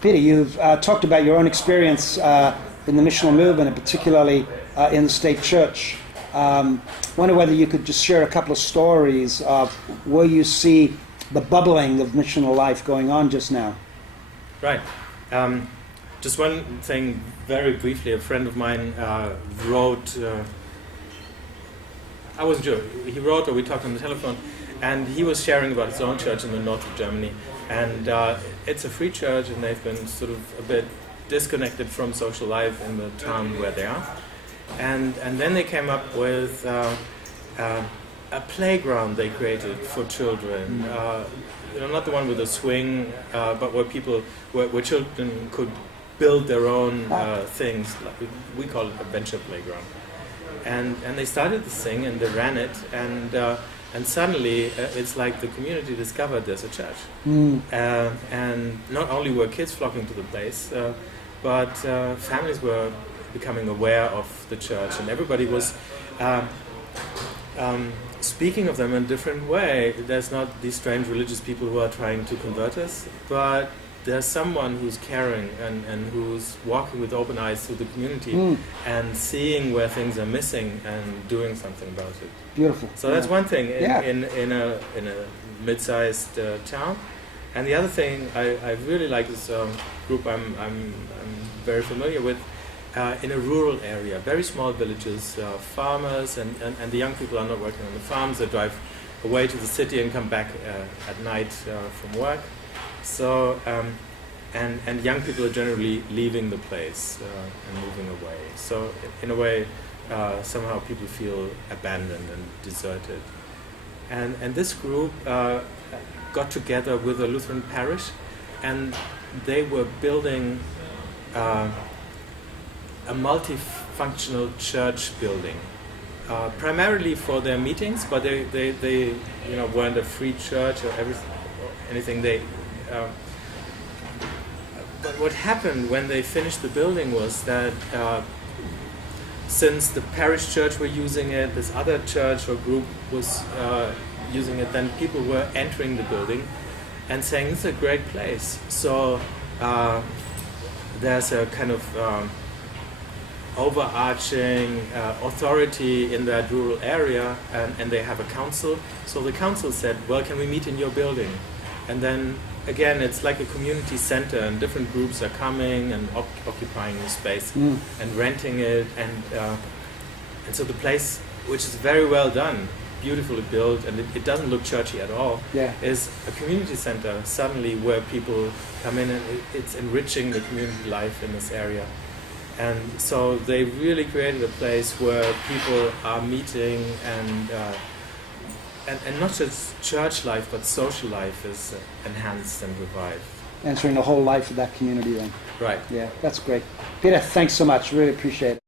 Peter, you've talked about your own experience in the missional movement, and particularly in the state church. Wonder whether you could just share a couple of stories of where you see the bubbling of missional life going on just now. Right. Just one thing, very briefly. A friend of mine wrote. I wasn't sure. He wrote, or we talked on the telephone, and he was sharing about his own church in the north of Germany. And it's a free church, and they've been sort of a bit disconnected from social life in the town where they are. And then they came up with a playground they created for children. Not the one with a swing, but where children could build their own things. We call it a venture playground. And they started this thing, and they ran it, and suddenly it's like the community discovered there's a church. And not only were kids flocking to the place, but families were becoming aware of the church, and everybody was speaking of them in a different way. There's not these strange religious people who are trying to convert us, but there's someone who's caring and who's walking with open eyes through the community and seeing where things are missing and doing something about it. Beautiful. So that's one thing in a mid-sized town. And the other thing I really like is a group I'm very familiar with in a rural area, very small villages, farmers, and the young people are not working on the farms. They drive away to the city and come back at night from work. So, and young people are generally leaving the place and moving away. So, in a way, somehow people feel abandoned and deserted. And this group got together with a Lutheran parish, and they were building a multifunctional church building, primarily for their meetings, but they weren't a free church or anything. But what happened when they finished the building was that since the parish church were using it, this other church or group was using it, then people were entering the building and saying, "This is a great place." So there's a kind of overarching authority in that rural area, and they have a council. So the council said, "Well, can we meet in your building?" And then again, it's like a community center, and different groups are coming and occupying the space and renting it, and so the place, which is very well done, beautifully built, and it doesn't look churchy at all, is a community center suddenly where people come in, and it's enriching the community life in this area. And so they really created a place where people are meeting, and not just church life, but social life is enhanced and revived. Answering the whole life of that community then. Right. Yeah, that's great. Peter, thanks so much. Really appreciate it.